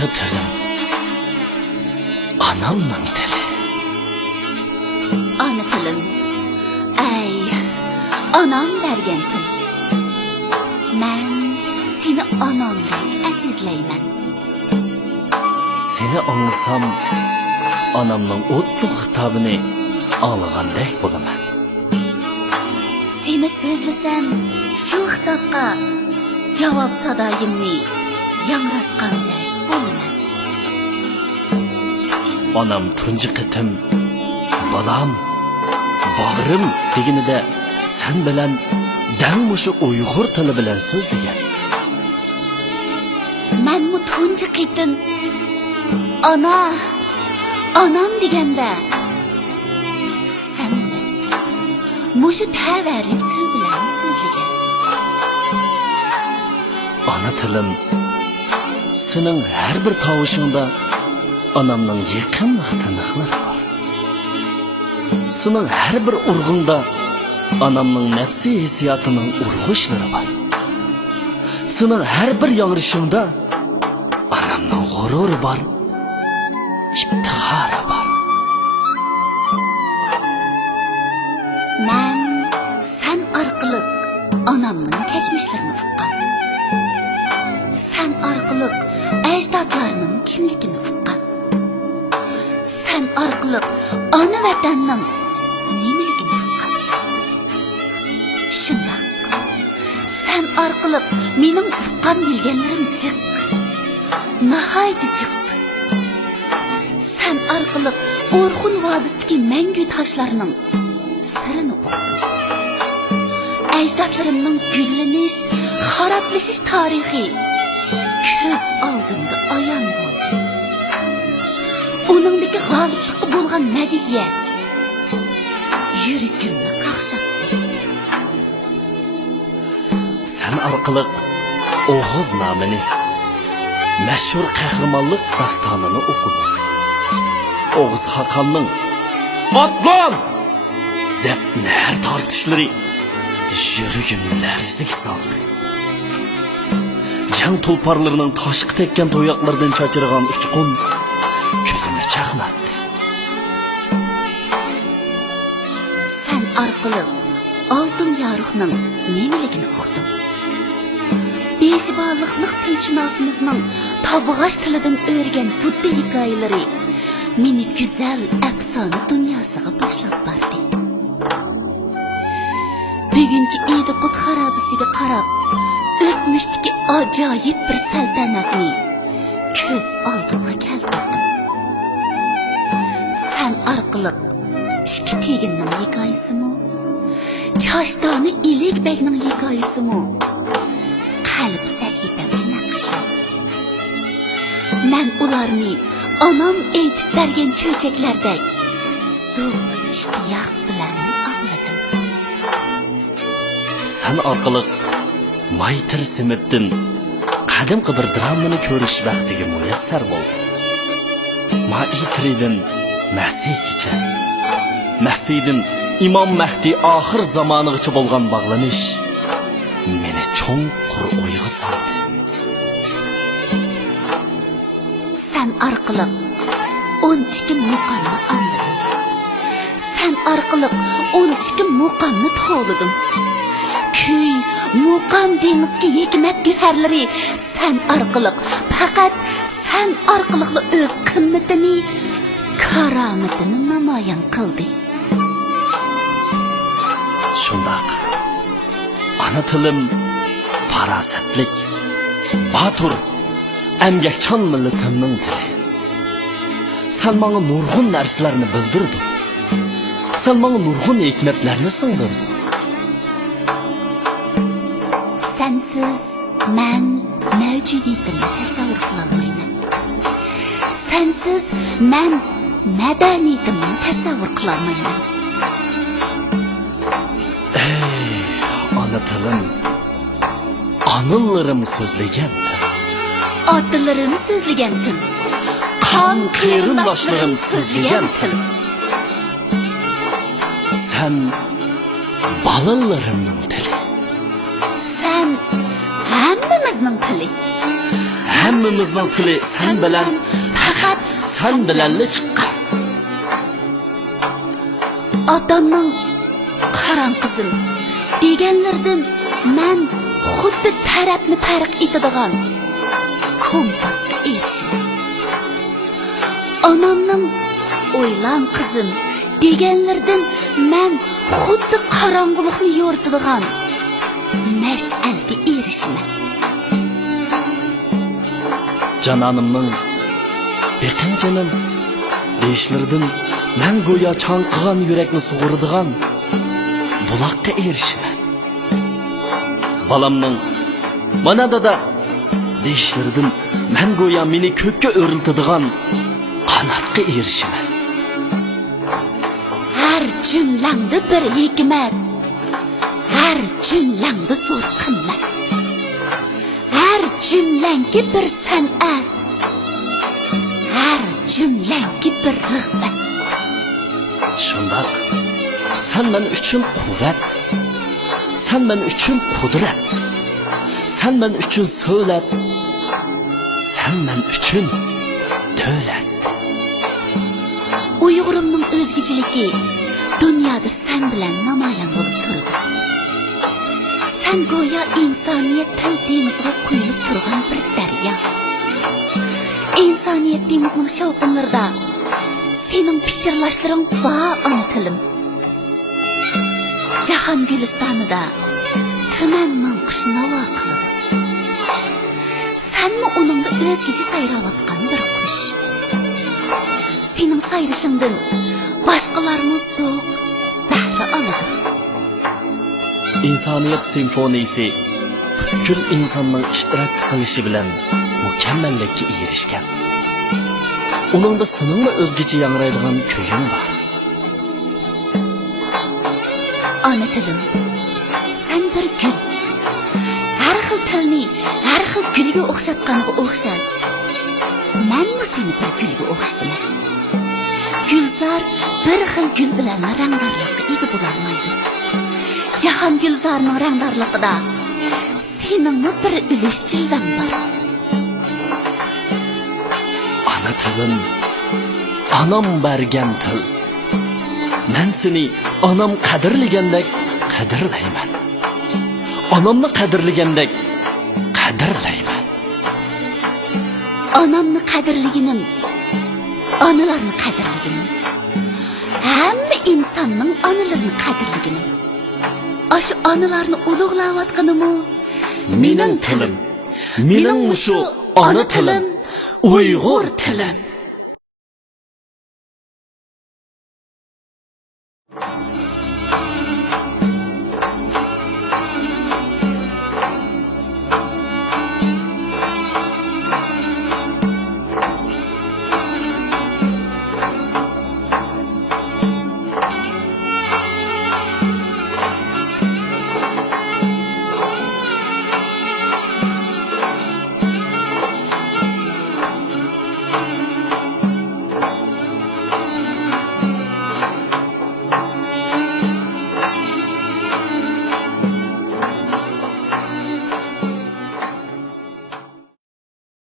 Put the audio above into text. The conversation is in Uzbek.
Ana tilim, anamning tili. Ana tilim, ay, anam bergen til. Men seni anamdek azizlayman. Seni anlasam, anamning o'tli xitobini anglagandek bo'laman. Seni so'zlasam, shu xitobga javob sadoyimni yangratgandek bo'laman. Anam tunji qitim, balam, bag'rim deganida sen bilan dang mushu Uyg'ur tili bilan so'zlagan. Men bu tunji qitim anam deganda sen mushu tavarruk til bilan so'zlagan. Ana tilim, sening har bir tovushingda anamning yaqinlik tiniqlari bor. Sening har bir urg'ingda anamning nafsi hissiyotining urg'ishlari bor. Sening har bir yangrishingda anamning g'ururi bor, iftixori bor. Men sen orqali anamning kechmishlarini uqqan. Sen orqali ajdodlarining kimligini uqqan. Sen orqali ona vatanning nimaligini uqqan. Shundoq sen orqali mening uqqan bilganlarim jiq, nihoyat jiq. Sen orqali O'rxun vodisidagi mangu toshlarning sirini uqdim. Ajdodlarimning gullanish, xaroblashish tarixi ko'z oldimda ayon bo'ldi. Uningdagi g'oliblikqa bo'lgan madiya yuragimni qaqshatdi. Sen orqali O'g'iz nomini, mashhur qahramonlik dastonini o'qidim. O'g'iz Xaqonning "Otlan!" deb nar tortishlari yuragimni larzaga soldi. Jang tulparlarining toshqi tekkan to'yoqlardan chachirgan uchqun ko'zimni chaqnatdi. Sen orqali oltin yoruqning nimaligini o'qidim. Beshi bog'liqlik tilshunosimizning tabg'ash tilidan o'rgan budda hikoyalari meni go'zal afsona dunyosiga boshlab bordi. Bugungi Eidqut xarobasiga qarab, o'tmishdagi ajoyib bir saltanatni ko'z oldimga keltirdim. Sen orqali ikki teginning hikoyasimi, Chashtoni Ilikbekning hikoyasimi qalb sahifamga naqshlab. Men ularni onam aytib bergan cho'chaklardek zo'r ishtiyoq bilan angladim. Sen orqali Maytir Simitdin qadimgi bir dramani ko'rish vaqtiga muyassar bo'ldi. Maytirdan Masihgacha, Masihdan Imom Mahdi oxir zamonigacha bo'lgan bog'lanish meni cho'nqur o'yga soldi. Sen orqali 12 muqomni angladim. Sen orqali 12 muqomni to'g'ladim. Kuy, muqom dengizga hikmat guharlari sen orqali, faqat sen orqali o'z qimmatini, karomatini namoyon qildi. Shundoq ana tilim farosatlik, batur, emgakchan millatimning tili. Sen menga nurg'un narsalarni bildirding. Sen menga nurg'un hikmatlarni singdirding. Sensiz men mavjudiyatimni tasavvur qilolmayman. Sensiz men madaniyatimni tasavvur qilolmayman. Ana tilim, anıllarim so'zlagan til. Otalarim so'zlagan til. Qon qarindoshlarim so'zlagan til. Sen balalarimning tili. Sen hammamizning tili. hammamizning tili sen bilan, faqat sen bilanla chiqqan. Otamning qaran qizim deganlardan men xuddi tarafni farq etadigan kompasga erishdim. Onamning o'ylan qizim deganlardan men xuddi qorong'ulikni yo'ritadigan mash'alga erishdim. Cananımның beqin canım deyishlardan men go'yo chanqigan yurakni sug'uradigan buloqqa erishman. Balamның mana dada deyishlardan men go'yo meni ko'kka o'riltadigan qanotga erishman. Her cümlende bir hikmet, her cümlende zor kıymet, her cümlenki bir sanat, her cümlenki bir rıhmet. Şundak, sen men üçün kuvvet, sen men üçün kudret, sen men üçün söylet, sen men üçün dövlet. Uyg'urimning o'zgichaligi dunyoda sen bilan namoyon bo'lib turdi. Sen go'yo insoniyat til dengiziga quyilib turgan bir daryo. İnsaniyat dengizining shovqinlarida sening pichirlashlaring va ona tilim. Jahon gulistonida tuman mungqish navo qiladi. Senmi uningda o'zgacha sayrayotgan bir qush. Sening sayrishingdan boshqalarning so'q bahri oladi. İnsaniyat simfoniyasi butkul insonning ishtirok qilishi bilan mukammallikka erishgan. Uningda seningmi o'zgacha yangraydigan kuying bor. Ona tilim, sen bir gul. Har xil tilni har xil gulga o'xshatganga o'xshash. Menmi seni bir gulga o'xshadim? Gülzar bir xil gül bilan rangdarlikqa ega bo'lolmaydi. Jahon gulzarining rangdarligida seningmi bir ulush jilvang bor. Ana tilim, anam bergan til. Men seni anam qadrlagandek qadrlayman. Onamni qadrlagandek qadrlayman. Onamni qadrliginim, onalarni qadrliginim. Hamma insonning onalarini qadrliginim. Aşı onalarni ulug'layotganimmi? Mening tilim, mening mushu ona tilim, Uyg'ur tilim.